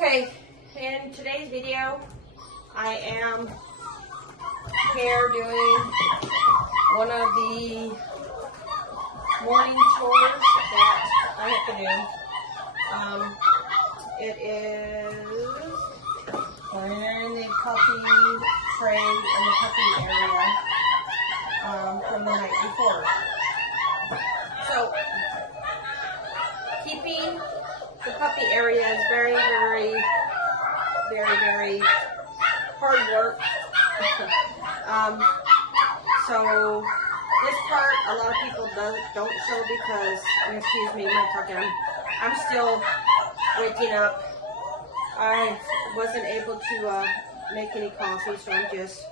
Okay, in today's video, I am here doing one of the morning chores that I have to do. It is clearing the puppy tray in the puppy area from the night before. So, keeping the puppy area is very hard work. So this part a lot of people don't show because, excuse me, I'm still waking up. I wasn't able to make any coffee, so I'm just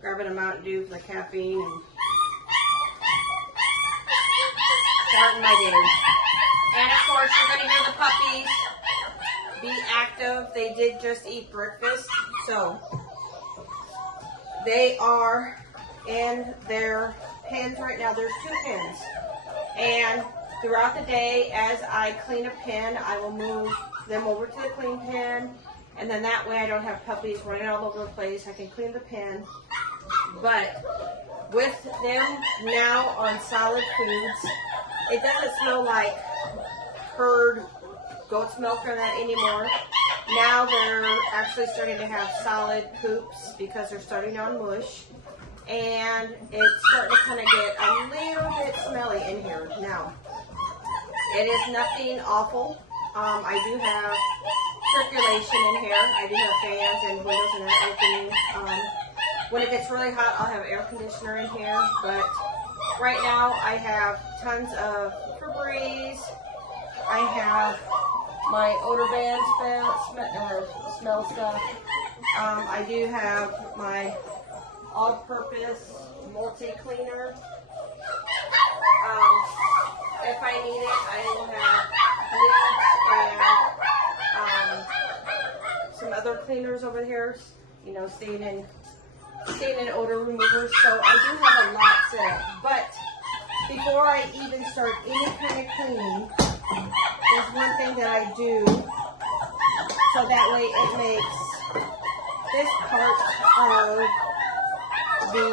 grabbing a Mountain Dew for the caffeine and starting my day. And of course, you're going to hear the puppies be active. They did just eat breakfast, so they are in their pens right now. There's 2 pens, and throughout the day, as I clean a pen, I will move them over to the clean pen, and then that way I don't have puppies running all over the place. I can clean the pen. But with them now on solid foods, it doesn't smell like herd goat's milk or that anymore. Now they're actually starting to have solid poops because they're starting on mush, and it's starting to kind of get a little bit smelly in here now. It is nothing awful. I do have circulation in here. I do have fans and windows and openings. When it gets really hot, I'll have air conditioner in here, but right now I have tons of Febreze. I have my odor band smell stuff. I do have my all-purpose multi-cleaner. If I need it, I will have bleach and some other cleaners over here. You know, stain and odor removers. So I do have a lot set up. But before I even start any kind of cleaning, there's one thing that I do, so that way it makes this part of the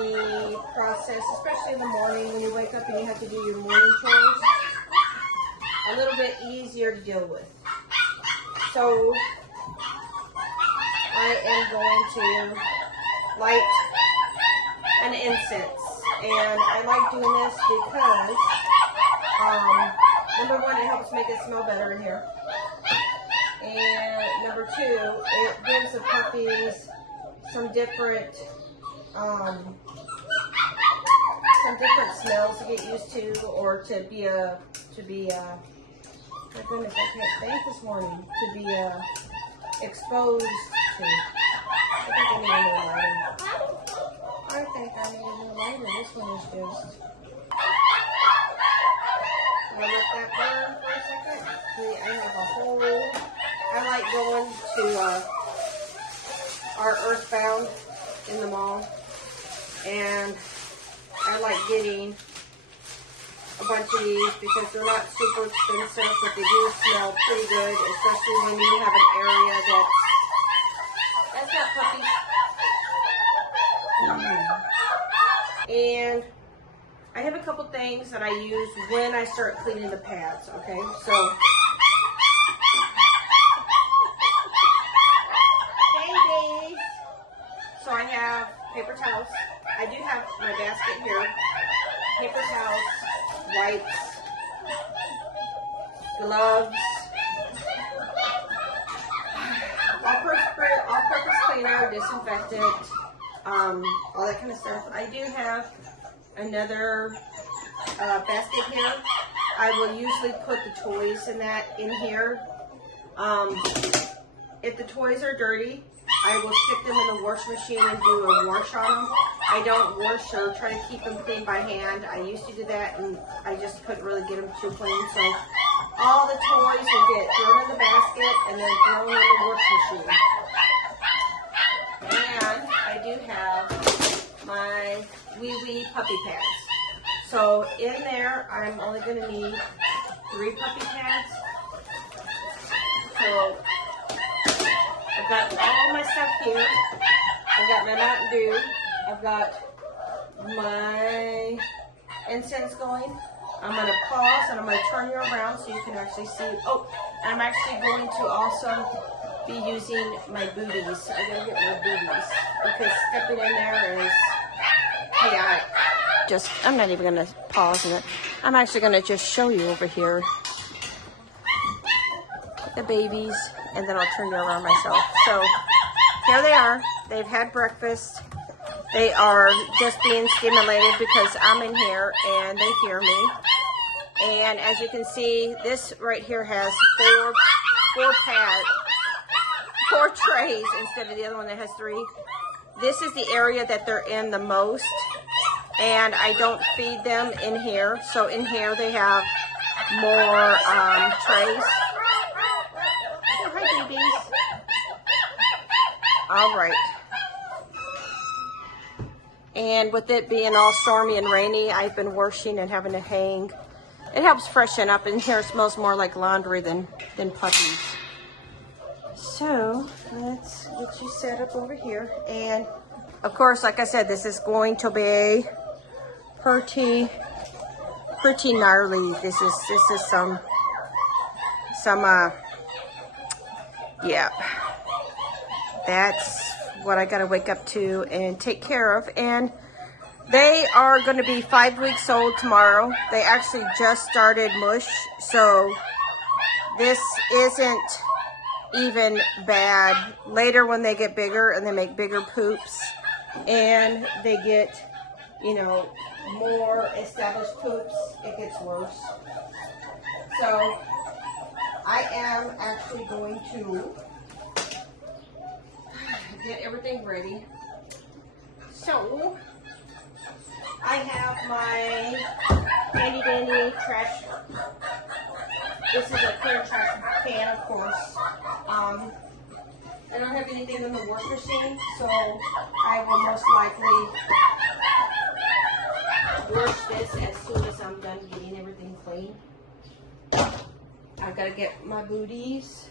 process, especially in the morning when you wake up and you have to do your morning chores, a little bit easier to deal with. So I am going to light an incense, and I like doing this because number one, it helps make it smell better in here. And number 2, it gives the puppies some different smells to get used to, or to be my goodness, I can't think this morning, to be exposed to. I think I need a new lighter. This one is just. I let that burn for a second. See, I have a whole. I like going to our Earthbound in the mall, and I like getting a bunch of these because they're not super expensive, but they do smell pretty good, especially when you have an area that's got puppies. And I have a couple things that I use when I start cleaning the pads, okay? So, babies. So I have paper towels. I do have my basket here. Paper towels, wipes, gloves, all-purpose cleaner, disinfectant, all that kind of stuff. I do have another basket here. I will usually put the toys in here. If the toys are dirty, I will stick them in the wash machine and do a wash on them. I don't wash or try to keep them clean by hand. I used to do that, and I just couldn't really get them too clean. So all the toys will get thrown in the basket and then thrown in the wash machine. And I do have my wee puppy pads. So in there, I'm only going to need 3 puppy pads. So I've got all my stuff here. I've got my Mountain Dew. I've got my incense going. I'm going to pause and I'm going to turn you around so you can actually see. Oh, and I'm actually going to also be using my booties. I gotta get my booties because stepping in there is chaotic. I'm not even gonna pause in it. I'm actually gonna just show you over here the babies, and then I'll turn you around myself. So here they are. They've had breakfast. They are just being stimulated because I'm in here and they hear me. And as you can see, this right here has four trays instead of the other one that has 3. This is the area that they're in the most, and I don't feed them in here. So in here they have more trays. Oh, hi, babies. All right. And with it being all stormy and rainy, I've been washing and having to hang. It helps freshen up. In here it smells more like laundry than puppies. So let's get you set up over here. And of course, like I said, this is going to be pretty gnarly. This is some yeah. That's what I gotta wake up to and take care of. And they are going to be 5 weeks old tomorrow. They actually just started mush, so this isn't even bad. Later when they get bigger and they make bigger poops and they get, you know, more established poops, it gets worse. So I am actually going to get everything ready. So I have my handy dandy trash. This is a clear trash can, of course. I don't have anything in the wash machine, so I will most likely wash this as soon as I'm done getting everything clean. I've got to get my booties.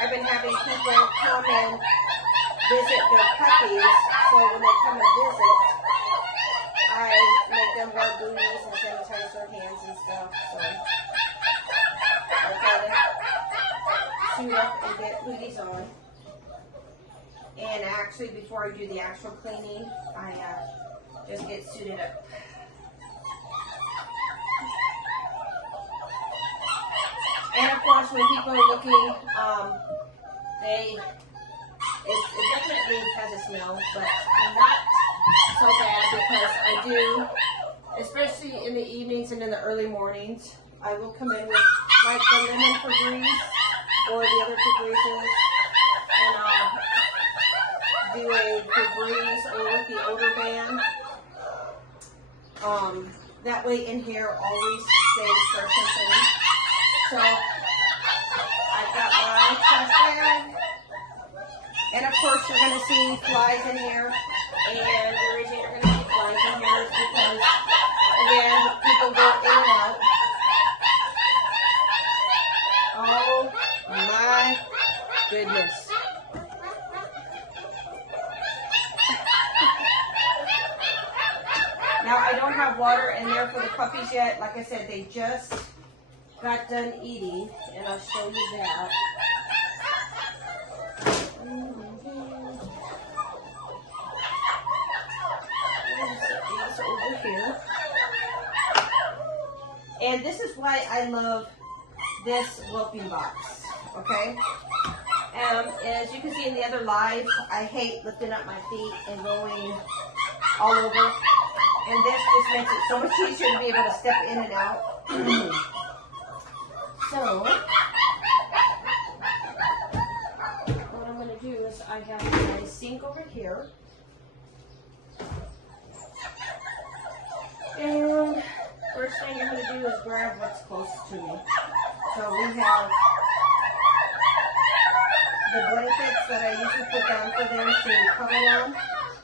I've been having people come and visit their puppies, so when they come and visit, I make them wear booties and sanitize their hands and stuff. So I've got to suit up and get booties on. And actually, before I do the actual cleaning, I just get suited up. And of course, when people are looking, it definitely has a smell, but not so bad because I do, especially in the evenings and in the early mornings, I will come in with like the lemon Febreze or the other Febrezes, and I'll do a Febreze or with the odor band. That way in here always stays fresh and clean. So I've got my trash bag, and of course you're going to see flies in here, and the reason you're going to see flies in here is because, again, people go in and out. Oh my goodness. Now I don't have water in there for the puppies yet. Like I said, they just got done eating, and I'll show you that. These over here. And this is why I love this whelping box, okay? As you can see in the other live, I hate lifting up my feet and going all over. And this just makes it so much easier to be able to step in and out. So, what I'm going to do is I have my sink over here. And first thing I'm going to do is grab what's closest to me. So we have the blankets that I usually put down for them to cuddle on,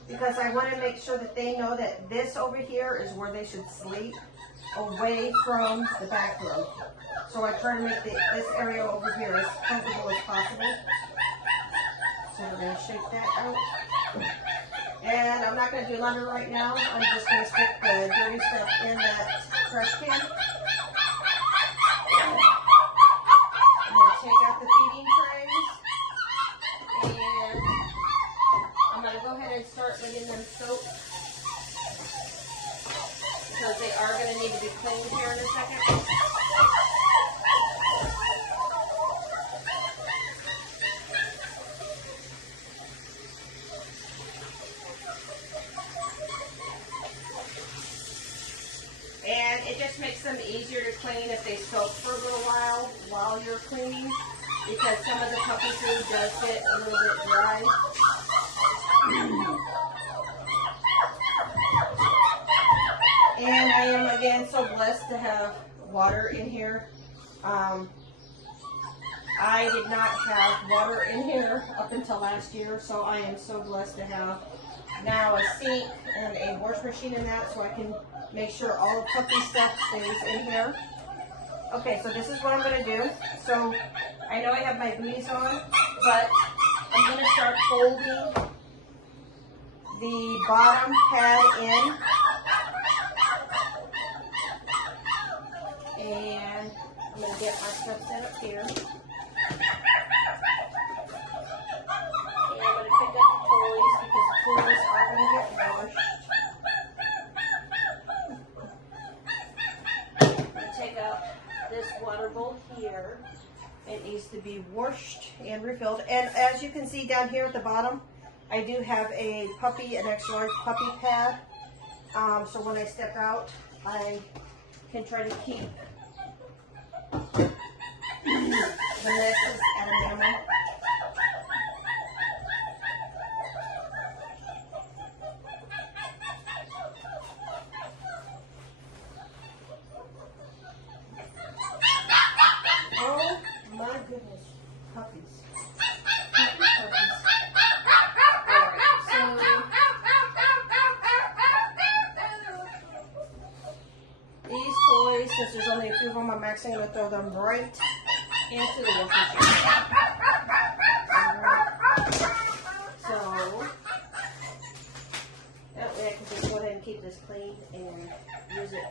because I want to make sure that they know that this over here is where they should sleep, away from the bathroom. So I try to make this area over here as comfortable as possible. So we're going to shake that out. And I'm not going to do laundry right now. I'm just going to stick the dirty stuff in that trash can. I'm going to take out the feeding trays. And I'm going to go ahead and start letting them soak, because they are going to need to be cleaned here in a second. And it just makes them easier to clean if they soak for a little while you're cleaning, because some of the puppy food does get a little bit dry. And I am again so blessed to have water in here. I did not have water in here up until last year, so I am so blessed to have now a sink and a wash machine in that, so I can make sure all the puppy stuff stays in here. Okay, so this is what I'm going to do. So I know I have my booties on, but I'm going to start folding the bottom pad in. And I'm going to get my stuff set up here. And I'm going to pick up the toys, because the toys are going to get washed. I'm going to take out this water bowl here. It needs to be washed and refilled. And as you can see down here at the bottom, I do have an extra large puppy pad. So when I step out, I can try to keep the messes at a minimum. Oh my goodness, puppies. Puppies. Alright, so these toys, since there's only a few of them, I'm actually going to throw them right into the washing machine. So that way I can just go ahead and keep this clean and use it.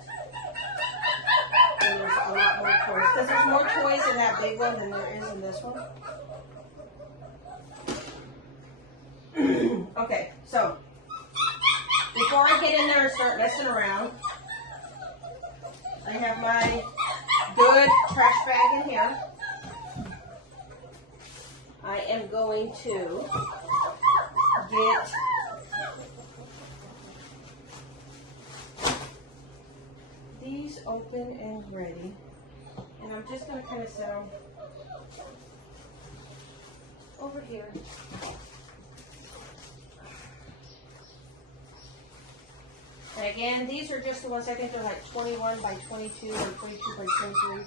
And there's a lot more toys, because there's more toys in that big one than there is in this one. Okay, so before I get in there and start messing around, I have my good trash bag in here. I am going to get these open and ready. And I'm just going to kind of set them over here. And again, these are just the ones, I think they're like 21 by 22 or 22 by 23.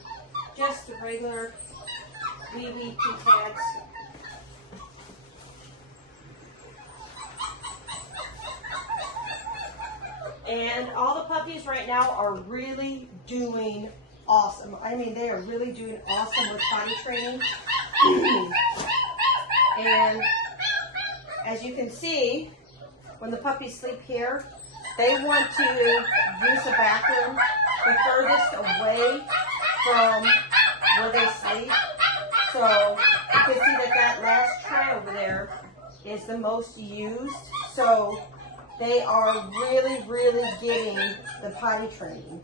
Just the regular wee pea pads. And all the puppies right now are really doing awesome. I mean, they are really doing awesome with potty training. And as you can see, when the puppies sleep here, they want to use the bathroom the furthest away from where they sleep. So you can see that last tray over there is the most used. So they are really, really getting the potty training.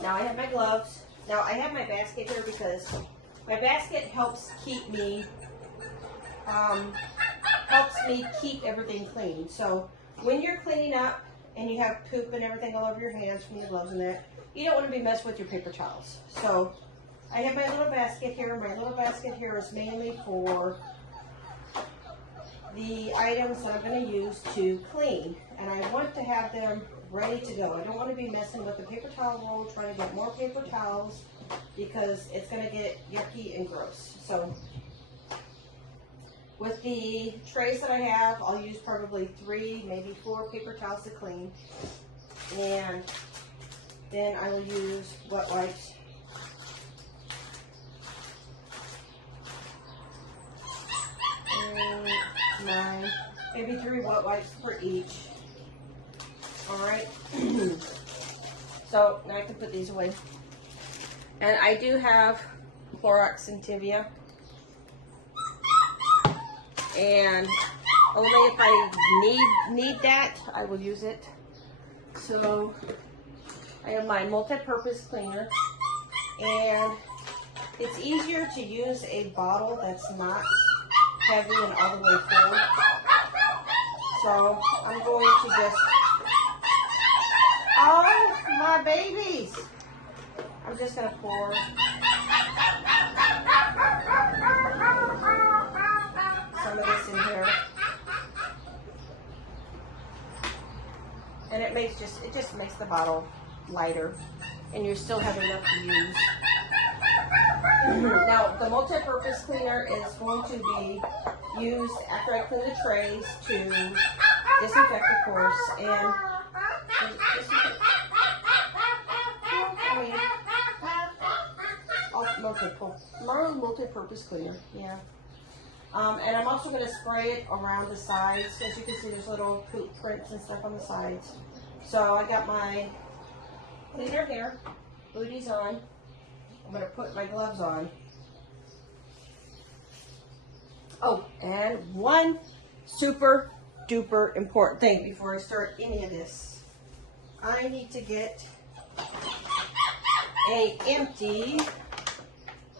Now I have my gloves. Now I have my basket here because my basket helps me keep everything clean. So when you're cleaning up and you have poop and everything all over your hands from the gloves and that, you don't want to be messing with your paper towels. So I have my little basket here. My little basket here is mainly for the items that I'm going to use to clean. And I want to have them ready to go. I don't want to be messing with the paper towel roll, trying to get more paper towels, because it's going to get yucky and gross. So With the trays that I have, I'll use probably 3, maybe 4 paper towels to clean. And then I will use wet wipes. And 9, maybe 3 wet wipes for each. Alright. So now I can put these away. And I do have Clorox and Tivia. And only if I need that, I will use it. So I have my multi-purpose cleaner, and it's easier to use a bottle that's not heavy and all the way full. So I'm going to just, oh my babies, I'm just going to pour some of this in here, and it just makes the bottle lighter, and you still have enough to use. Now the multi-purpose cleaner is going to be used after I clean the trays to disinfect, of course, and multi-purpose cleaner, yeah. And I'm also going to spray it around the sides. As you can see, there's little poop prints and stuff on the sides. So I got my cleaner here, booties on. I'm going to put my gloves on. Oh, and one super duper important thing before I start any of this. I need to get an empty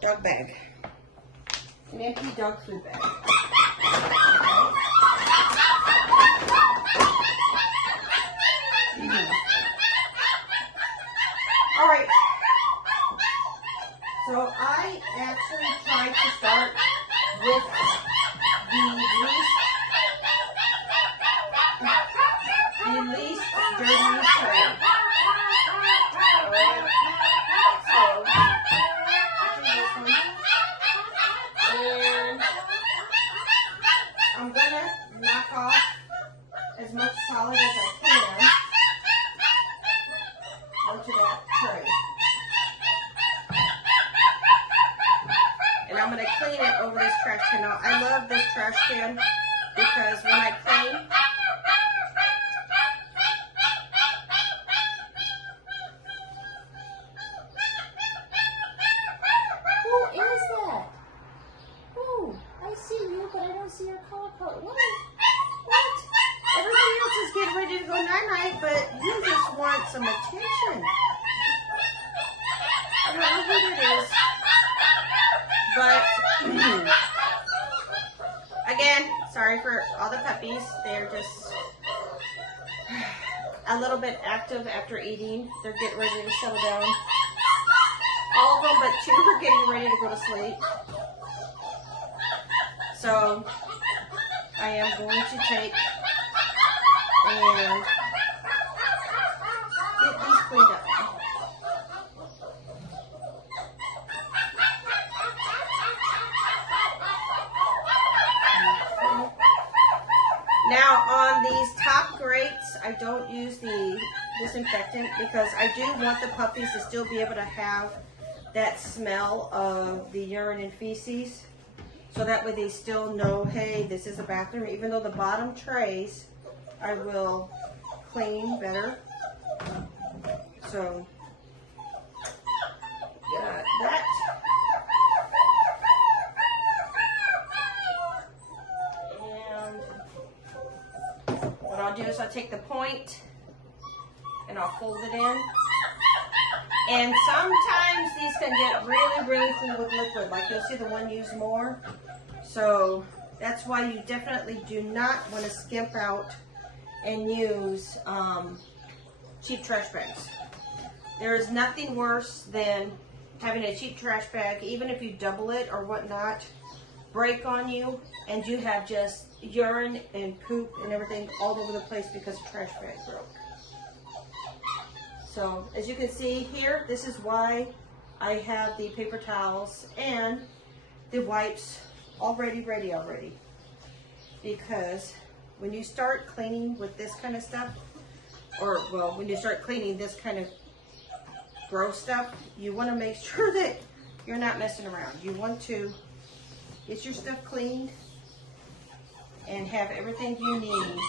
dog bag. An empty dog food bag. Okay. All right. So I actually tried to start with the least dirty tray. All right. So this one. And I'm going to knock off as much solid as I can onto that tray. And I'm going to clean it over this trash can. Now, I love this trash can because when I clean, who is that? Who? I see you, but I don't see your color. What? Everybody else is getting ready to go night-night, but you just want some attention. I don't know who it is. But, again, sorry for all the puppies. They're just a little bit active after eating. They're getting ready to settle down. All of them but 2 are getting ready to go to sleep. So, I am going to take and get these cleaned up. Now on these top grates, I don't use the disinfectant because I do want the puppies to still be able to have that smell of the urine and feces. So that way they still know, hey, this is a bathroom. Even though the bottom trays, I will clean better. So, got that. What I'll do is I'll take the point and I'll fold it in. And sometimes these can get really, really full with liquid. Like you'll see the one used more. So that's why you definitely do not want to skimp out and use cheap trash bags. There is nothing worse than having a cheap trash bag, even if you double it or whatnot, break on you and you have just urine and poop and everything all over the place because the trash bag broke. So as you can see here, this is why I have the paper towels and the wipes already ready. because when you start cleaning with this kind of stuff, or well, when you start cleaning this kind of gross stuff, you want to make sure that you're not messing around. You want to get your stuff cleaned and have everything you need.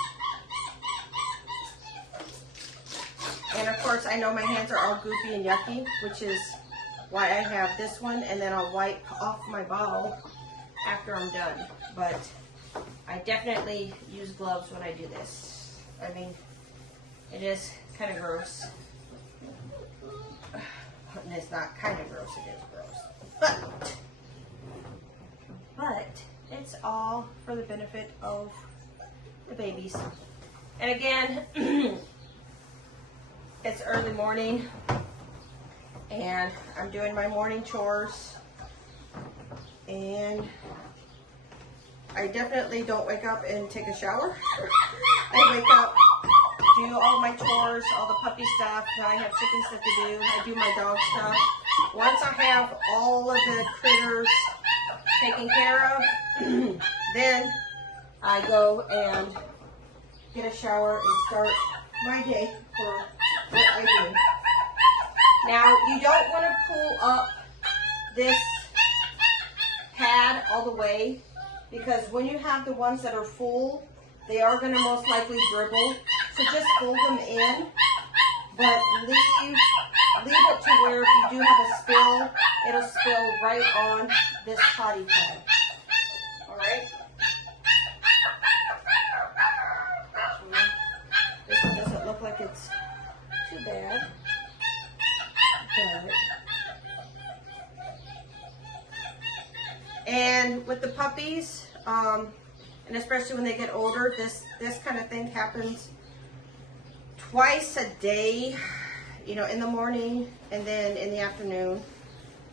And of course, I know my hands are all goopy and yucky, which is why I have this one, and then I'll wipe off my bottle after I'm done. But I definitely use gloves when I do this. I mean, it is kind of gross. And it's not kind of gross, it is gross. But it's all for the benefit of the babies. And again, it's early morning and I'm doing my morning chores, and I definitely don't wake up and take a shower. I wake up, do all my chores, all the puppy stuff. Now I have chicken stuff to do. I do my dog stuff. Once I have all of the critters taken care of, then I go and get a shower and start my day for what I do. Now, you don't want to pull up this pad all the way, because when you have the ones that are full, they are going to most likely dribble. So just fold them in, but leave it to where if you do have a spill, it'll spill right on this potty pad. All right? This one doesn't look like it's too bad. But. And with the puppies, and especially when they get older, this kind of thing happens twice a day, you know, in the morning and then in the afternoon,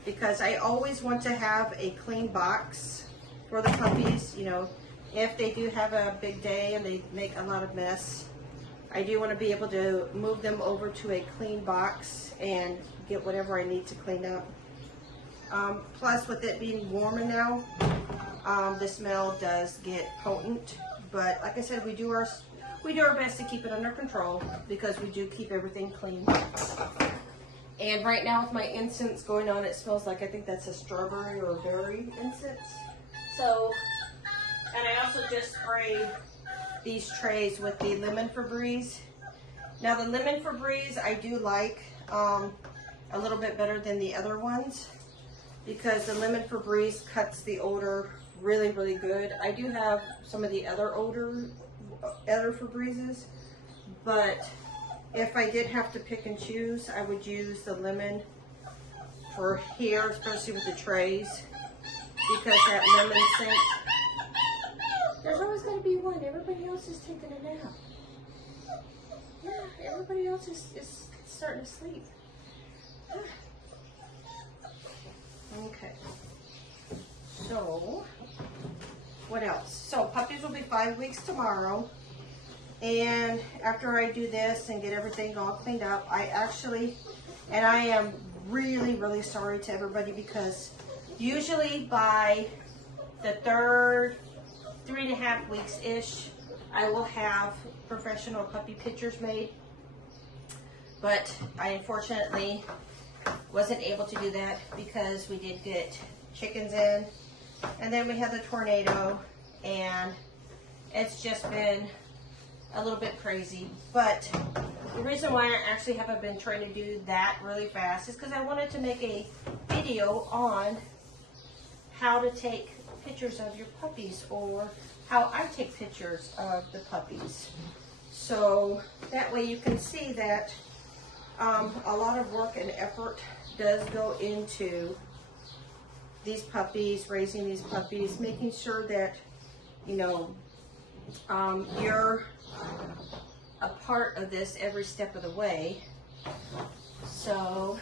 because I always want to have a clean box for the puppies. You know, if they do have a big day and they make a lot of mess, I do want to be able to move them over to a clean box and get whatever I need to clean up. Plus, with it being warmer now, the smell does get potent. But like I said, we do our best to keep it under control, because we do keep everything clean. And right now with my incense going on, it smells like, I think that's a strawberry or a berry incense. So, and I also just sprayed these trays with the lemon Febreze. Now the lemon Febreze I do like a little bit better than the other ones, because the lemon Febreze cuts the odor really, really good. I do have some of the other Febrezes, but if I did have to pick and choose, I would use the lemon for here, especially with the trays, because that lemon scent, there's always going to be one. Everybody else is taking a nap. Yeah, everybody else is starting to sleep. Okay, so what else? So puppies will be 5 weeks tomorrow, and after I do this and get everything all cleaned up, I am really, really sorry to everybody, because usually by the 3.5 weeks-ish, I will have professional puppy pictures made, but I unfortunately wasn't able to do that because we did get chickens in, and then we had the tornado, and it's just been a little bit crazy. But the reason why I actually haven't been trying to do that really fast is because I wanted to make a video on how to take pictures of your puppies, or how I take pictures of the puppies. So that way you can see that a lot of work and effort does go into these puppies, raising these puppies, making sure that, you know, you're a part of this every step of the way. So,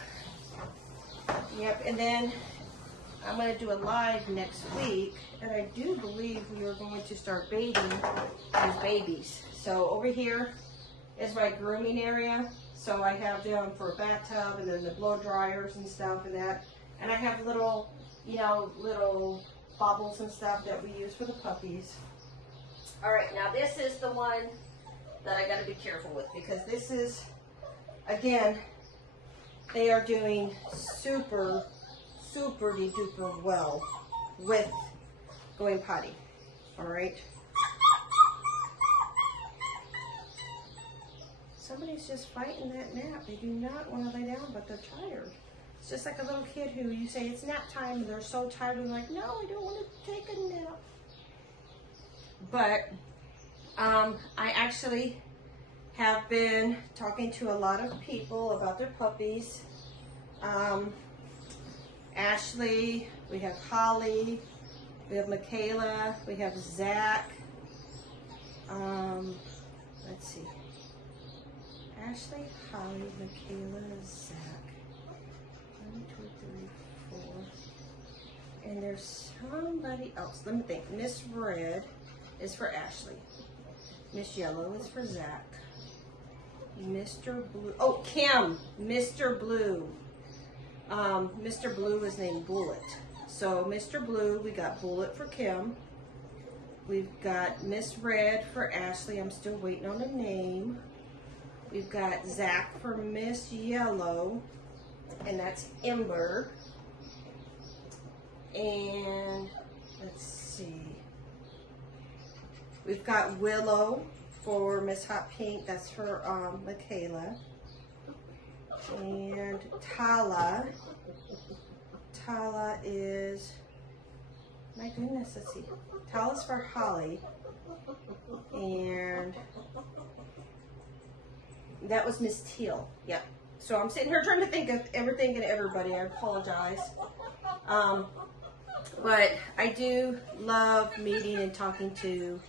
yep, and then I'm going to do a live next week, and I do believe we are going to start bathing these babies. So over here is my grooming area. So I have them for a bathtub, and then the blow dryers and stuff and that. And I have little, you know, little bobbles and stuff that we use for the puppies. All right, now this is the one that I got to be careful with, because this is, again, they are doing super duper well with going potty. All right. Somebody's just fighting that nap. They do not want to lay down, but they're tired. It's just like a little kid who you say it's nap time and they're so tired and like, no, I don't want to take a nap. But I actually have been talking to a lot of people about their puppies. Ashley, we have Holly, we have Michaela, we have Zach. Let's see. Ashley, Holly, Michaela, Zach. 1, 2, 3, 4. And there's somebody else. Let me think. Miss Red is for Ashley. Miss Yellow is for Zach. Mr. Blue. Oh, Kim. Mr. Blue. Mr. Blue is named Bullet. So Mr. Blue, we got Bullet for Kim. We've got Miss Red for Ashley. I'm still waiting on a name. We've got Zach for Miss Yellow, and that's Ember. And let's see. We've got Willow for Miss Hot Pink. That's for Michaela. And Tala. Tala is, my goodness, let's see. Tala's for Holly. And that was Miss Teal. Yep. So I'm sitting here trying to think of everything and everybody. I apologize. But I do love meeting and talking to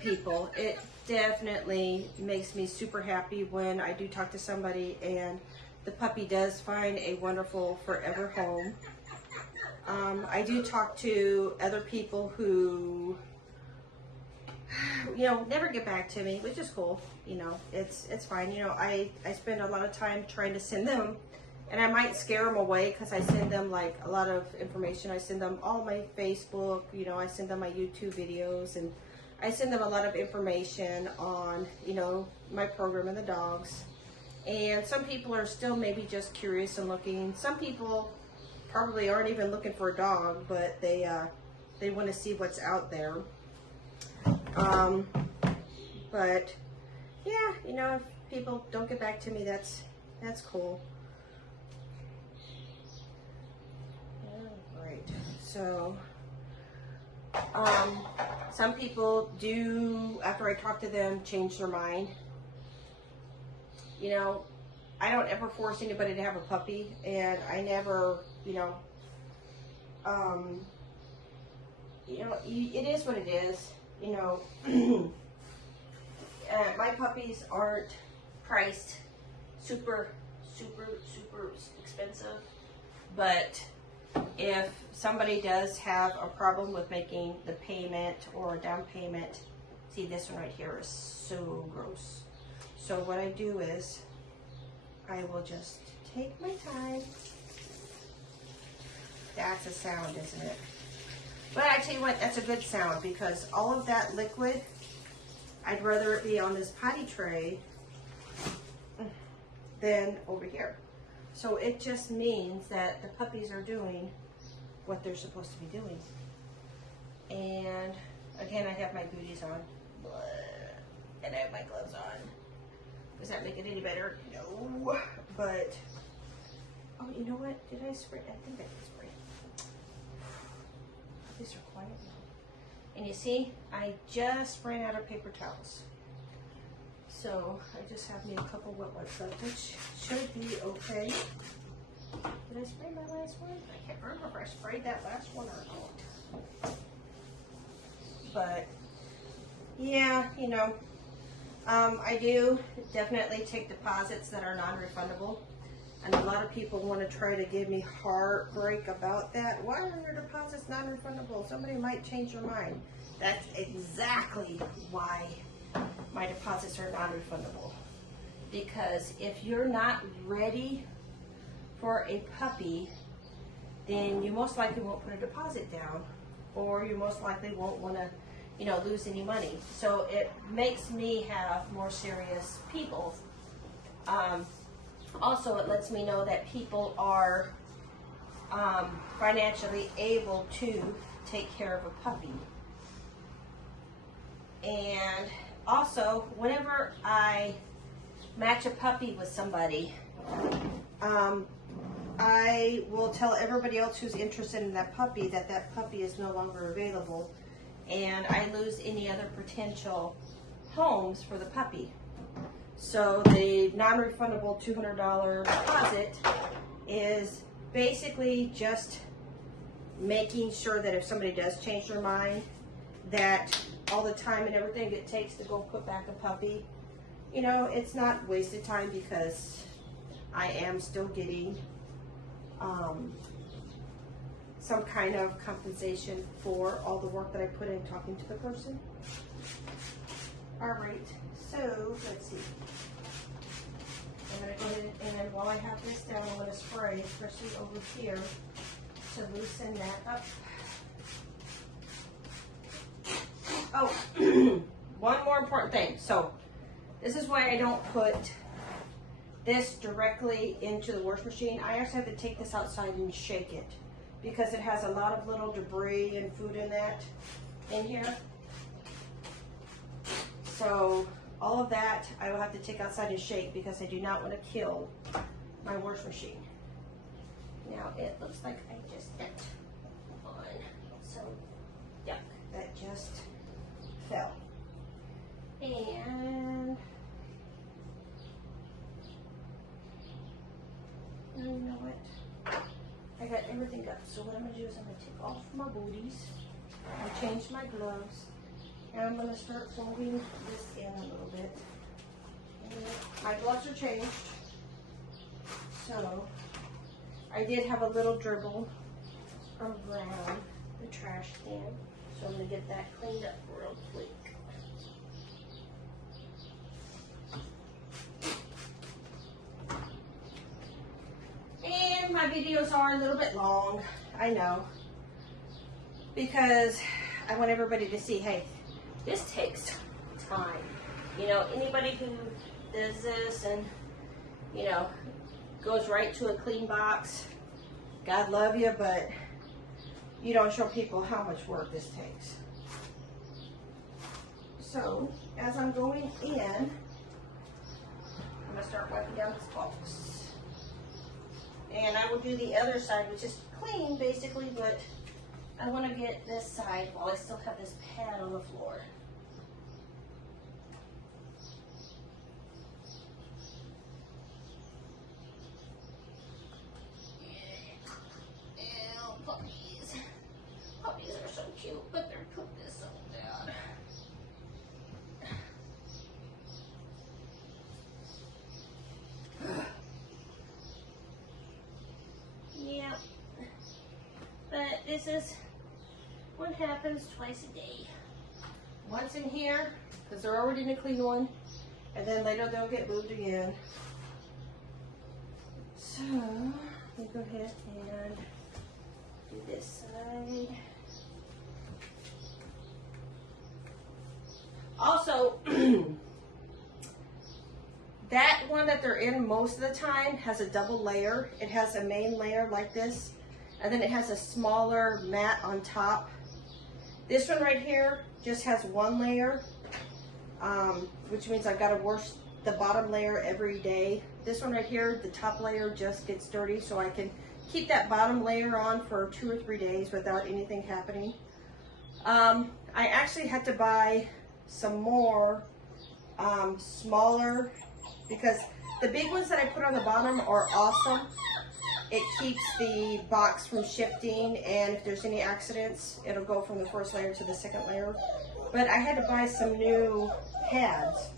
people. It definitely makes me super happy when I do talk to somebody and the puppy does find a wonderful forever home. I do talk to other people who, you know, never get back to me, which is cool. You know, it's fine. You know, I spend a lot of time trying to send them, and I might scare them away because I send them like a lot of information. I send them all my Facebook, you know, I send them my YouTube videos, and I send them a lot of information on, you know, my program and the dogs. And some people are still maybe just curious and looking. Some people probably aren't even looking for a dog, but they want to see what's out there. But yeah, you know, if people don't get back to me, that's cool. All right. So some people do, after I talk to them, change their mind. You know, I don't ever force anybody to have a puppy, and I never, you know, it is what it is. You know, my puppies aren't priced super expensive, but if somebody does have a problem with making the payment or down payment, see, this one right here is so gross. So what I do is I will just take my time. That's a sound, isn't it? But I tell you what, that's a good sound, because all of that liquid, I'd rather it be on this potty tray than over here. So it just means that the puppies are doing what they're supposed to be doing. And again, I have my booties on, and I have my gloves on. Does that make it any better? No. But, oh, you know what? Did I spray? I think I did spray. These are quiet now. And you see, I just ran out of paper towels. So I just have me a couple wet wipes left, which should be okay. Did I spray my last one? I can't remember if I sprayed that last one or not. But yeah, you know, I do definitely take deposits that are non-refundable. And a lot of people want to try to give me heartbreak about that. Why are your deposits non-refundable? Somebody might change their mind. That's exactly why my deposits are non-refundable. Because if you're not ready for a puppy, then you most likely won't put a deposit down, or you most likely won't want to you know, lose any money. So it makes me have more serious people. Also, it lets me know that people are financially able to take care of a puppy. And also, whenever I match a puppy with somebody, I will tell everybody else who's interested in that puppy that that puppy is no longer available, and I lose any other potential homes for the puppy. So the non-refundable $200 deposit is basically just making sure that if somebody does change their mind, that all the time and everything it takes to go put back a puppy, you know, it's not wasted time, because I am still getting some kind of compensation for all the work that I put in talking to the person. All right, so let's see. I'm gonna go ahead and while I have this down, I'm gonna spray, especially over here, to loosen that up. Oh, one more important thing. So this is why I don't put this directly into the wash machine. I actually have to take this outside and shake it, because it has a lot of little debris and food in here. So all of that I will have to take outside and shake, because I do not want to kill my wash machine. Now it looks like I just stepped on some yuck that just fell. And you know what? I got everything up. So what I'm gonna do is I'm gonna take off my booties, I change my gloves, and I'm gonna start folding this in a little bit. And my gloves are changed. So I did have a little dribble around the trash can. So I'm gonna get that cleaned up real quick. And my videos are a little bit long, I know, because I want everybody to see, hey, this takes time. You know, anybody who does this and, you know, goes right to a clean box, God love you, but you don't show people how much work this takes. So, as I'm going in, I'm going to start wiping down this box. And I will do the other side, which is clean basically, but I want to get this side while I still have this pad on the floor. Ew, puppies. Puppies are so cute, but their poop is so bad. Yeah, but this is what happens twice a day. Once in here, because they're already in a clean one, and then later they'll get moved again. So, let me go ahead and do this side. Also, that one that they're in most of the time has a double layer. It has a main layer like this, and then it has a smaller mat on top. This one right here just has one layer, which means I've got to wash the bottom layer every day. This one right here, the top layer just gets dirty, so I can keep that bottom layer on for 2 or 3 days without anything happening. I actually had to buy some more smaller, because the big ones that I put on the bottom are awesome. It keeps the box from shifting, and if there's any accidents, it'll go from the first layer to the second layer. But I had to buy some new pads.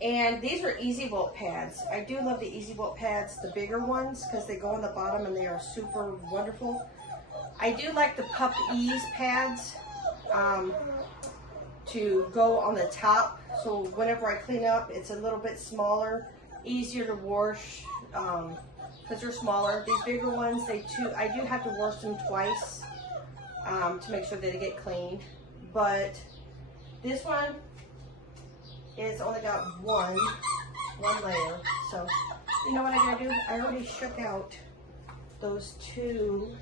And these are Easy Bolt pads. I do love the Easy Bolt pads, the bigger ones, because they go on the bottom and they are super wonderful. I do like the Pup Ease pads to go on the top. So whenever I clean up, it's a little bit smaller, easier to wash, because they're smaller. These bigger ones, I do have to wash them twice to make sure that they get clean. but this one is only got one layer. So you know what I'm gonna do? I already shook out those two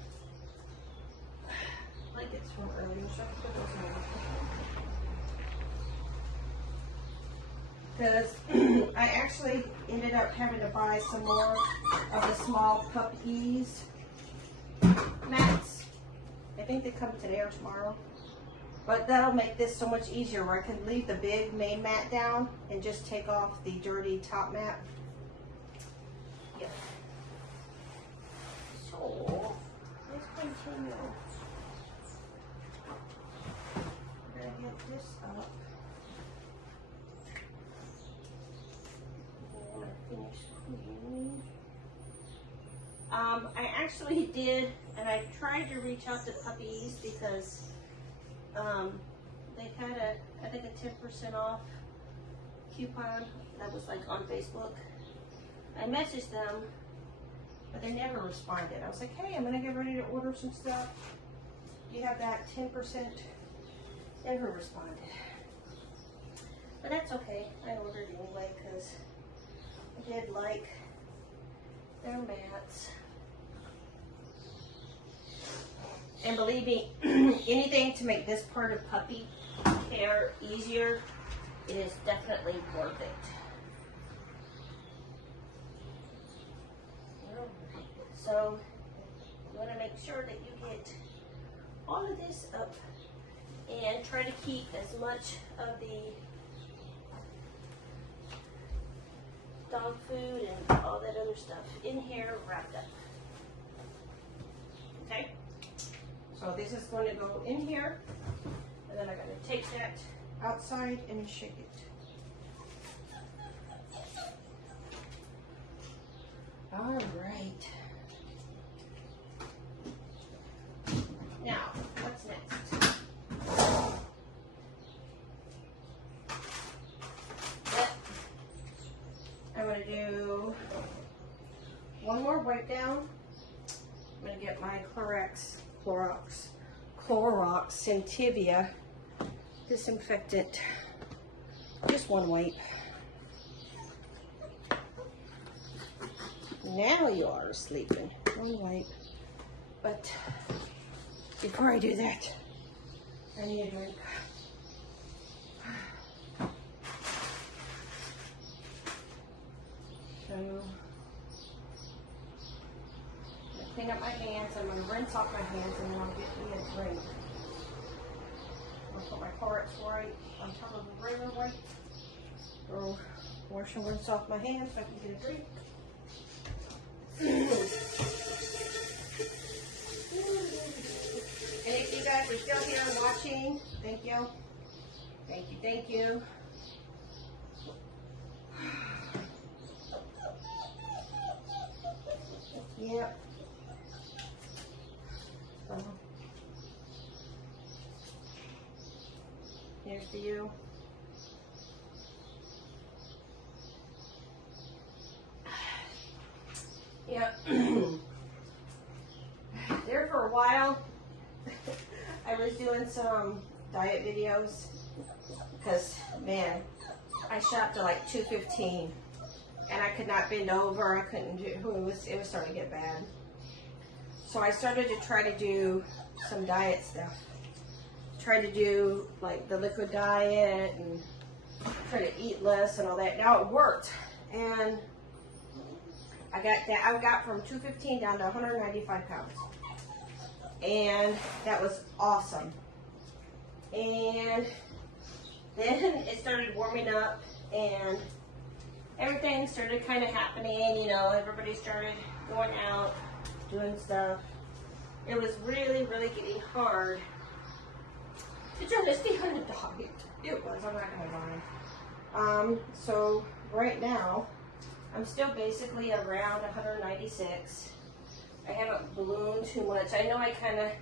blankets from earlier, so I can put those in. Because I actually ended up having to buy some more of the small pup ease mats. I think they come today or tomorrow. But that'll make this so much easier where I can leave the big main mat down and just take off the dirty top mat. Yeah. So, let's continue. We're gonna get this up. I'm gonna finish cleaning. I actually did, and I tried to reach out to puppies because they had I think a 10% off coupon that was like on Facebook. I messaged them, but they never responded. I was like, hey, I'm gonna get ready to order some stuff. Do you have that 10%? Never responded. But that's okay. I ordered anyway because I did like their mats. And believe me, anything to make this part of puppy care easier, it is definitely worth it. So you want to make sure that you get all of this up and try to keep as much of the dog food and all that other stuff in here wrapped up. Okay? So this is going to go in here, and then I'm going to take that outside and shake it. All right. Now, what's next? I'm going to do one more wipe down. I'm going to get my Clorox Sentivia disinfectant. Just one wipe. Now you are sleeping. One wipe. But before I do that, I need a drink. So, I'm going to clean up my hands. I'm going to rinse off my hands and then I'll get me a drink. I'll put my Clorox right on top of the regular wipe. Or wash and rinse off my hands so I can get a drink. And if you guys are still here watching, thank you. Thank you, thank you. Yep. Here's to you. Yep. There for a while, I was doing some diet videos because, man, I shopped at like 2:15 and I could not bend over. I couldn't do it was starting to get bad. So I started to try to do some diet stuff. Try to do like the liquid diet and try to eat less and all that. Now it worked, and I got from 215 down to 195 pounds, and that was awesome. And then it started warming up, and everything started kind of happening. You know, everybody started going out, doing stuff. It was really, really getting hard to try to stay on the diet. It was. I'm not gonna lie. So right now, I'm still basically around 196. I haven't ballooned too much. I know I kind of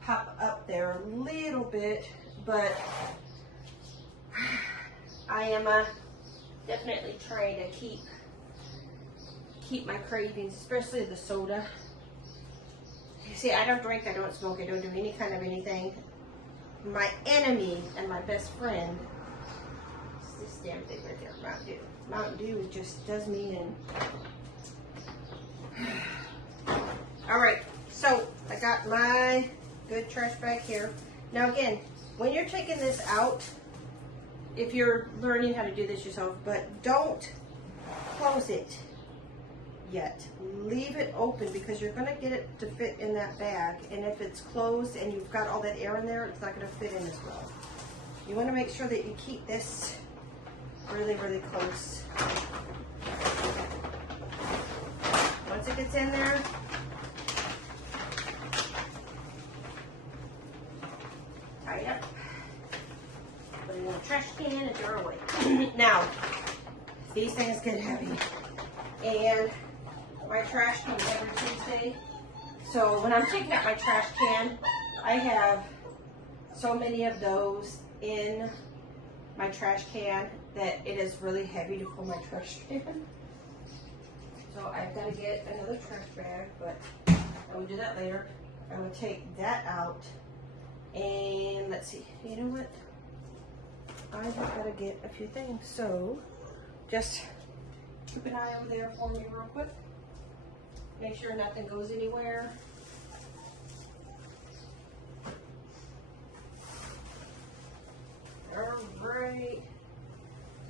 pop up there a little bit, but I am definitely trying to keep my cravings, especially the soda. See, I don't drink, I don't smoke, I don't do any kind of anything. my enemy and my best friend. It's this damn thing right there, Mountain Dew. Mountain Dew just does me in. All right, so I got my good trash bag here. Now again, when you're taking this out, if you're learning how to do this yourself, but don't close it yet. Leave it open because you're going to get it to fit in that bag, and if it's closed and you've got all that air in there, it's not going to fit in as well. You want to make sure that you keep this really, really close. Once it gets in there, tie it up, put it in the trash can and throw it away. Now, these things get heavy, and my trash comes every Tuesday. So when I'm taking out my trash can, I have so many of those in my trash can that it is really heavy to pull my trash can. So I've got to get another trash bag, but I will do that later. I will take that out, and let's see, you know what? I have got to get a few things, so just keep an eye over there for me real quick. Make sure nothing goes anywhere. All right.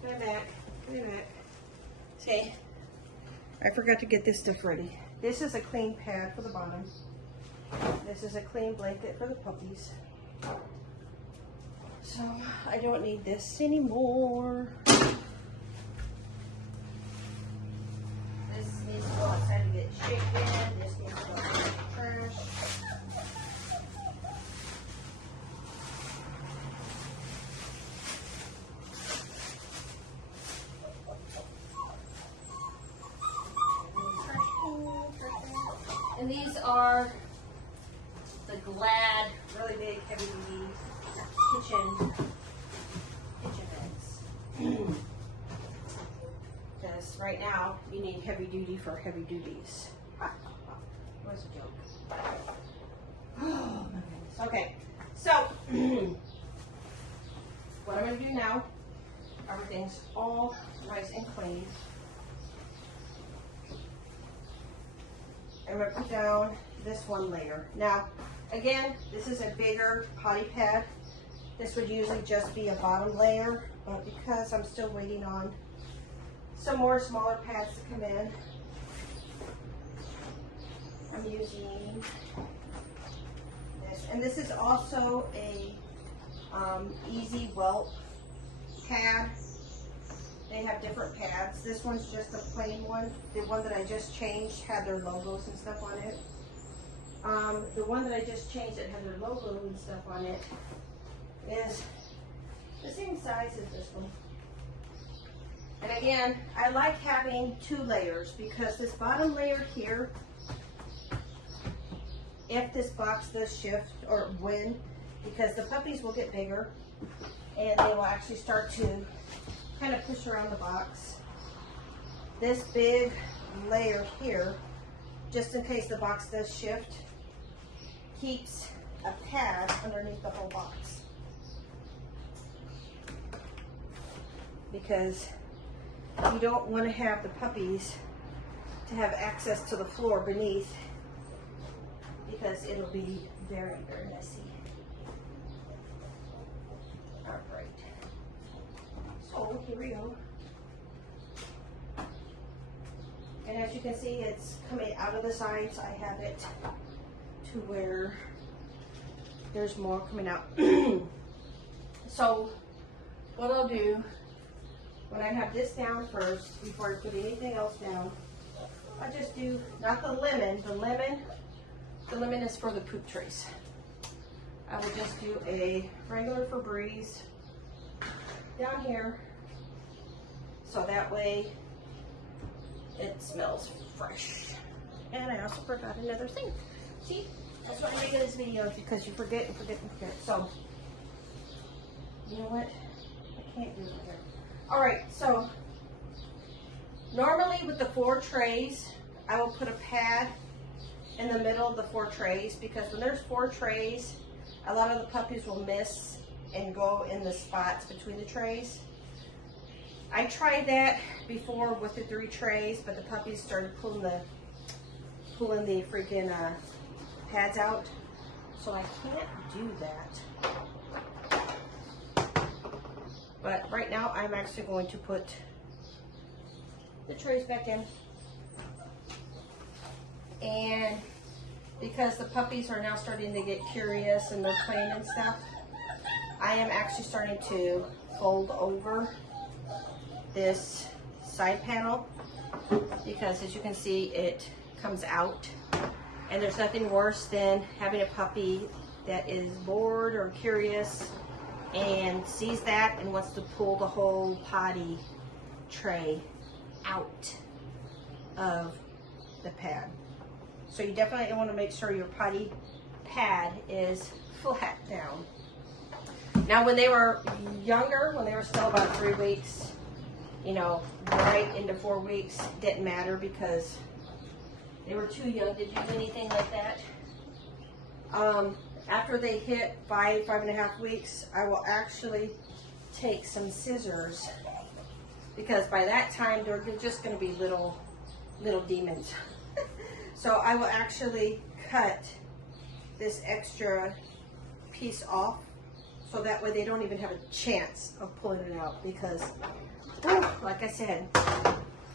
Come back. Come back. Okay. I forgot to get this stuff ready. This is a clean pad for the bottom. This is a clean blanket for the puppies. So I don't need this anymore. This needs to go outside and get shaken. This needs to go outside and get trash. And these are the Glad, really big, heavy duty kitchen bags. Because right now you need heavy duty for heavy duties. Where's the joke? Oh my goodness. Okay, so what I'm going to do now, everything's all nice and clean. I'm going to put down this one layer. Now, again, this is a bigger potty pad. This would usually just be a bottom layer, but because I'm still waiting on some more smaller pads to come in, I'm using this. And this is also a easy welt pad. They have different pads. This one's just a plain one. The one that I just changed had their logos and stuff on it. The one that I just changed that had their logo and stuff on it is the same size as this one. And again, I like having 2 layers because this bottom layer here, if this box does shift, or when, because the puppies will get bigger and they will actually start to kind of push around the box. This big layer here, just in case the box does shift, keeps a pad underneath the whole box. Because you don't want to have the puppies to have access to the floor beneath, because it'll be very, very messy. All right. So here we go. And as you can see, it's coming out of the sides. I have it to where there's more coming out. So what I'll do, when I have this down first, before I put anything else down, I just do, not the lemon, the lemon is for the poop trays. I will just do a regular Febreze down here, so that way it smells fresh. And I also forgot another thing. See, that's why I'm making this video, because you forget and forget and forget. So, you know what? I can't do it here. All right, so normally with the 4 trays, I will put a pad in the middle of the 4 trays, because when there's 4 trays, a lot of the puppies will miss and go in the spots between the trays. I tried that before with the 3 trays, but the puppies started pulling the freaking pads out, so I can't do that. But right now I'm actually going to put the trays back in, and because the puppies are now starting to get curious and they're playing and stuff, I am actually starting to fold over this side panel, because as you can see it comes out, and there's nothing worse than having a puppy that is bored or curious and sees that and wants to pull the whole potty tray out of the pad. So you definitely want to make sure your potty pad is flat down. Now when they were younger, when they were still about 3 weeks, you know, right into 4 weeks, didn't matter because they were too young to do anything like that. After they hit 5.5 weeks, I will actually take some scissors, because by that time they're just going to be little demons. So I will actually cut this extra piece off, so that way they don't even have a chance of pulling it out, because like I said,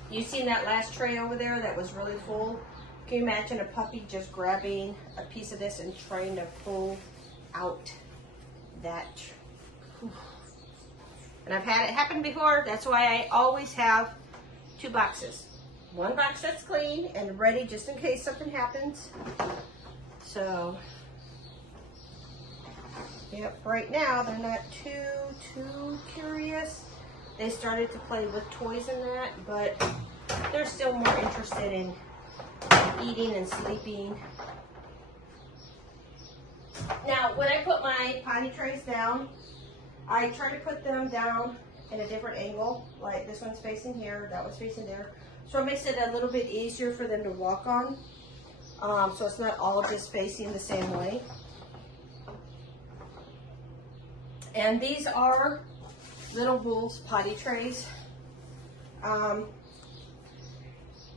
you seen that last tray over there that was really full? Can you imagine a puppy just grabbing a piece of this and trying to pull out that? And I've had it happen before. That's why I always have 2 boxes. One box that's clean and ready just in case something happens. So, yep, right now they're not too curious. They started to play with toys and that, but they're still more interested in eating and sleeping. Now, when I put my potty trays down, I try to put them down in a different angle. Like this one's facing here, that one's facing there. So it makes it a little bit easier for them to walk on. So it's not all just facing the same way. And these are Little Wolves potty trays.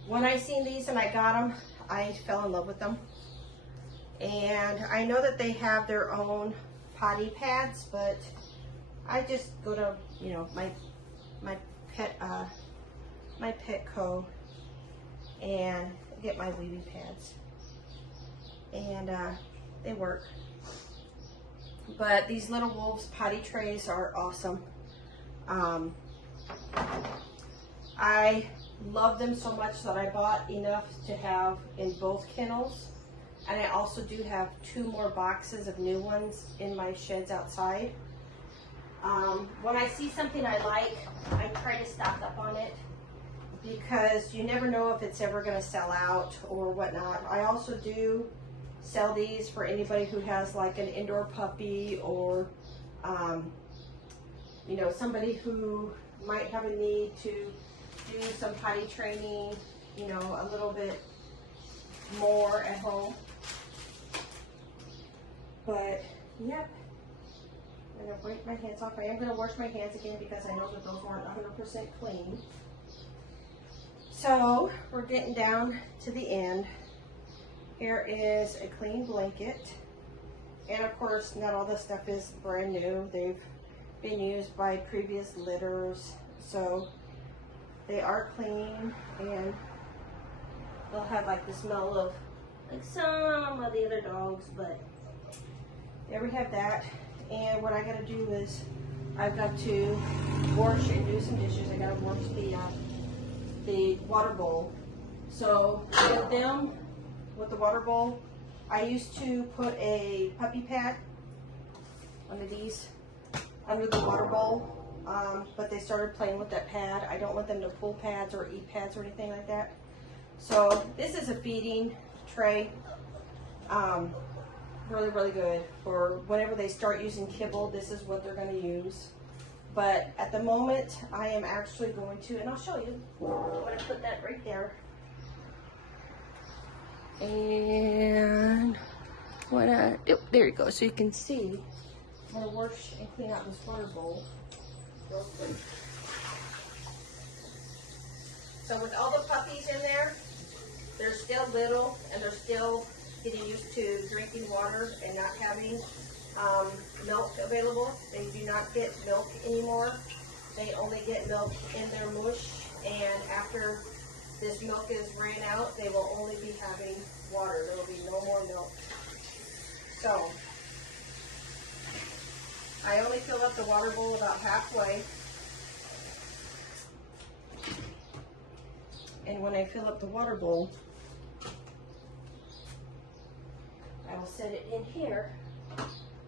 When I seen these and I got them, I fell in love with them. And I know that they have their own potty pads, but I just go to, you know, my Petco and get my wee pads, and they work. But these Little Wolves potty trays are awesome. I love them so much that I bought enough to have in both kennels, and I also do have 2 more boxes of new ones in my sheds outside. When I see something I like, I try to stock up on it, because you never know if it's ever going to sell out or whatnot. I also do sell these for anybody who has like an indoor puppy, or you know, somebody who might have a need to do some potty training, you know, a little bit more at home. But yep, I'm gonna break my hands off. I am gonna wash my hands again because I know that those weren't 100% clean. So we're getting down to the end. Here is a clean blanket. And of course, not all this stuff is brand new. They've been used by previous litters. So they are clean, and they'll have like the smell of like some of the other dogs, but there we have that. And what I gotta do is I've got to wash and do some dishes. I gotta wash the water bowl. So with them, with the water bowl, I used to put a puppy pad under these, under the water bowl, but they started playing with that pad. I don't want them to pull pads or eat pads or anything like that. So this is a feeding tray. Really, really good for whenever they start using kibble. This is what they're going to use. But at the moment, I am actually going to, and I'll show you. I'm going to put that right there. And Oh, there you go. So you can see. I'm gonna wash and clean out this water bowl real quick. So with all the puppies in there, they're still little and they're still getting used to drinking water and not having milk available. They do not get milk anymore. They only get milk in their mush, and after this milk is ran out, they will only be having water. There will be no more milk. So I only fill up the water bowl about halfway. And when I fill up the water bowl, I will set it in here.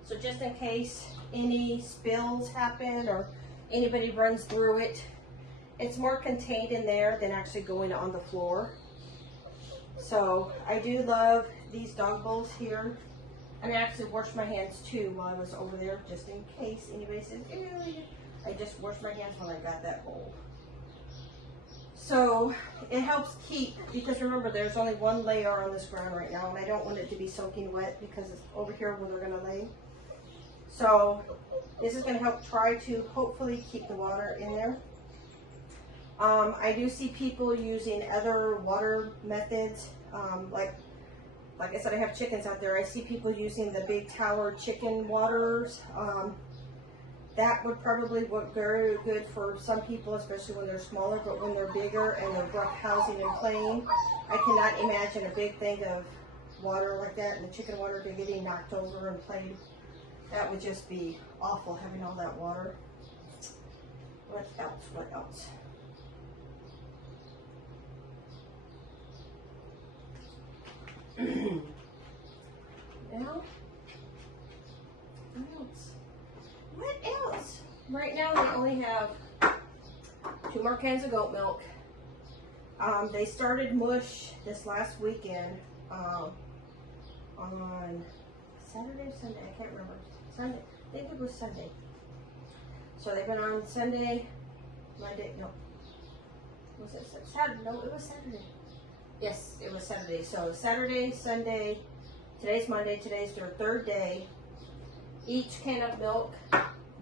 So just in case any spills happen or anybody runs through it, it's more contained in there than actually going on the floor. So I do love these dog bowls here. And I actually washed my hands too while I was over there, just in case anybody says, ew. I just washed my hands when I got that bowl. So it helps keep, because remember there's only one layer on this ground right now, and I don't want it to be soaking wet because it's over here where they're gonna lay. So this is gonna help try to hopefully keep the water in there. I do see people using other water methods, like I said, I have chickens out there. I see people using the big tower chicken waters. That would probably work very good for some people, especially when they're smaller, but when they're bigger and they're rough housing and playing, I cannot imagine a big thing of water like that and the chicken water to getting knocked over and played. That would just be awful, having all that water. What else? What else? Now, what else? What else? Right now they only have 2 more cans of goat milk. They started mush this last weekend on Saturday or Sunday, I can't remember. Sunday, I think it was Sunday. So they've been on Sunday, Monday, no. Was it Saturday? No, it was Saturday. Yes, it was Saturday. So Saturday, Sunday, today's Monday, today's their 3rd day. Each can of milk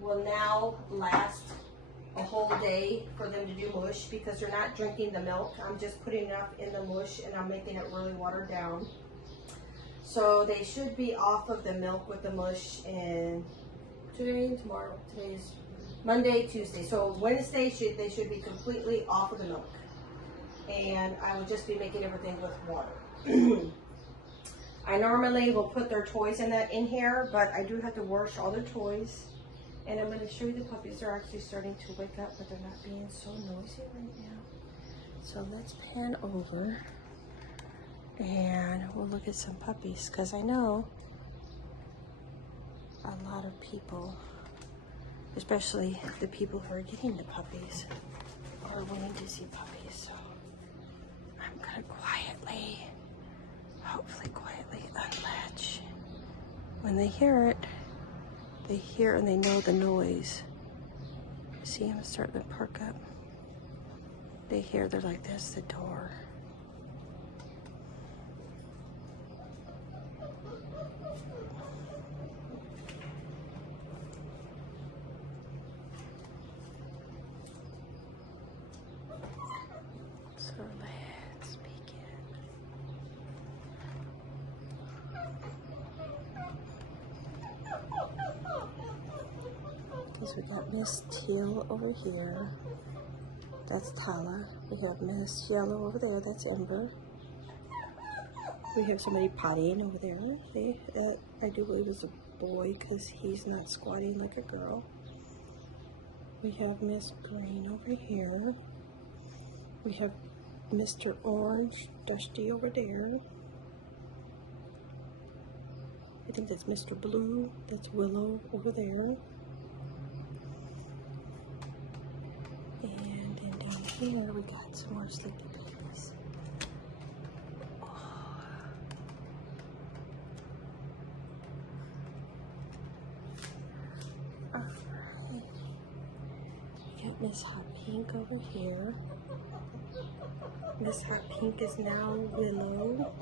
will now last a whole day for them to do mush because they're not drinking the milk. I'm just putting enough in the mush and I'm making it really watered down. So they should be off of the milk with the mush in today and tomorrow. Today's Monday, Tuesday. So Wednesday they should be completely off of the milk. And I would just be making everything with water. I normally will put their toys in here, but I do have to wash all their toys. And I'm going to show you the puppies. They're actually starting to wake up, but they're not being so noisy right now. So let's pan over and we'll look at some puppies, because I know a lot of people, especially the people who are getting the puppies, are wanting to see puppies. So I'm going to quietly, hopefully quietly unlatch. When they hear it, they hear and they know the noise. See them starting to perk up. They hear, they're like, that's the door. So let's begin. Because we got Miss Teal over here. That's Tala. We have Miss Yellow over there. That's Ember. We have somebody pottying over there. See, that I do believe is a boy because he's not squatting like a girl. We have Miss Green over here. We have Mr. Orange, Dusty over there. I think that's Mr. Blue. That's Willow over there. And then down here we got some more sleepy babies. Oh. Alright. We got Miss Hot Pink over here. Miss Hot Pink is now Willow.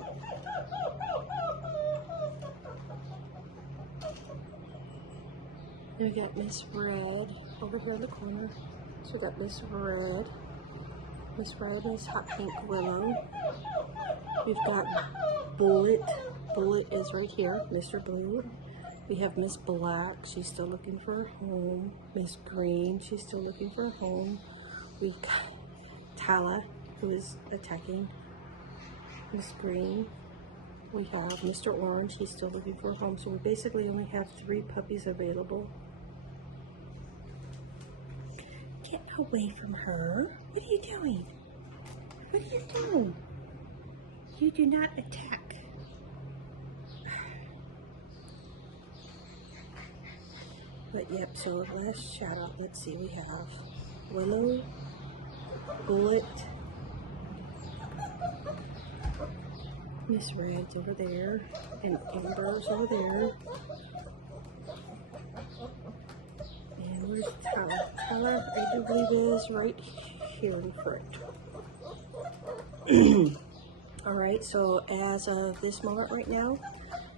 We got Miss Red over here in the corner. So we got Miss Red. Miss Red is Hot Pink Willow. We've got Bullet. Bullet is right here, Mr. Blue. We have Miss Black. She's still looking for a home. Miss Green. She's still looking for a home. We got Tala, who is attacking Miss Green. We have Mr. Orange. He's still looking for a home. So we basically only have 3 puppies available. Get away from her. What are you doing? What are you doing? You do not attack. But yep, so last shout out, let's see, we have Willow, Bullet, Miss Red's over there, and Amber's over there. And where's Tala? Tala, I do believe is right here in front. Alright, so as of this moment right now,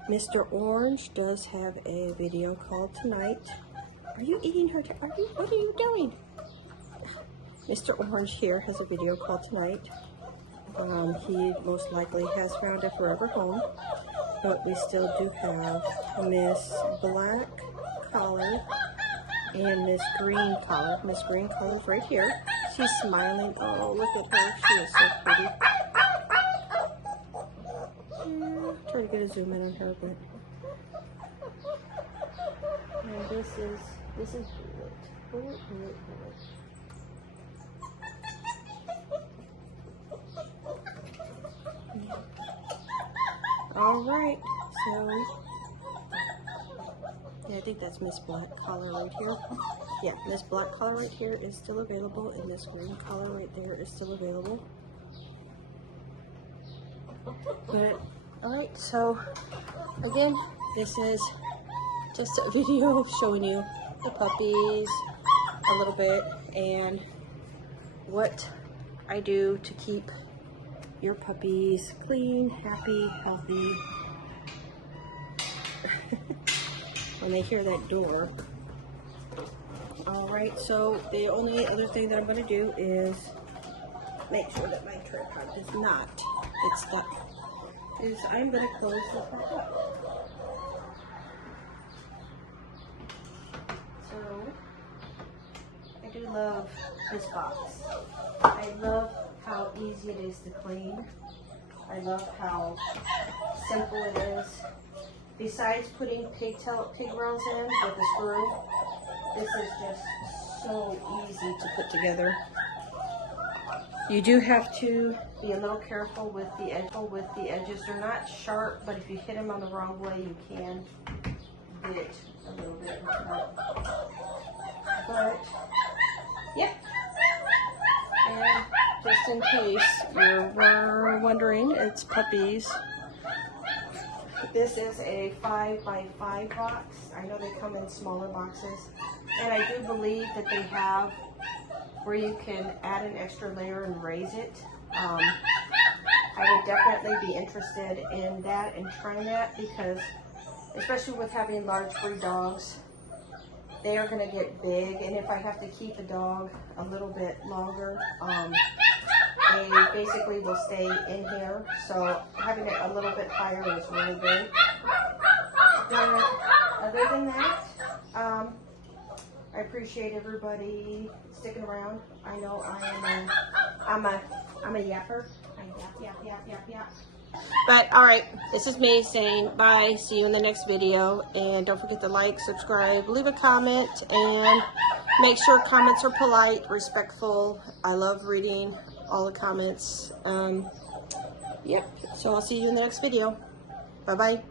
Mr. Orange does have a video call tonight. Are you eating her? What are you doing? Mr. Orange here has a video call tonight. He most likely has found a forever home, but we still do have Miss Black Collar and Miss Green Collar. Miss Green Collar is right here. She's smiling. Oh, look at her. She is so pretty. Try to get a zoom in on her a bit. And this is Bullet. Alright, so yeah, I think that's Miss Black Collar right here. Yeah, Miss Black Collar right here is still available, and Miss Green Collar right there is still available. But alright, so again, this is just a video showing you the puppies a little bit and what I do to keep your puppies clean, happy, healthy. When they hear that door. Alright, so the only other thing that I'm going to do is make sure that my tripod is not, it's stuck, is I'm going to close this back up. So, I do love this box. I love how easy it is to clean. I love how simple it is. Besides putting pig rails in with a screw, this is just so easy to put together. You do have to be a little careful with the edges. They're not sharp, but if you hit them on the wrong way, you can hit it a little bit. But yeah. And just in case you're wondering, it's puppies. This is a 5x5 box. I know they come in smaller boxes. And I do believe that they have where you can add an extra layer and raise it. I would definitely be interested in that and trying that, because especially with having large breed dogs, they are going to get big, and if I have to keep a dog a little bit longer, they basically will stay in here. So having it a little bit higher is really good. But other than that, I appreciate everybody sticking around. I know I'm a yapper. Yap. But all right, this is me saying bye. See you in the next video, and don't forget to like, subscribe, leave a comment, and make sure comments are polite, respectful. I love reading all the comments. Yep. So I'll see you in the next video. Bye bye.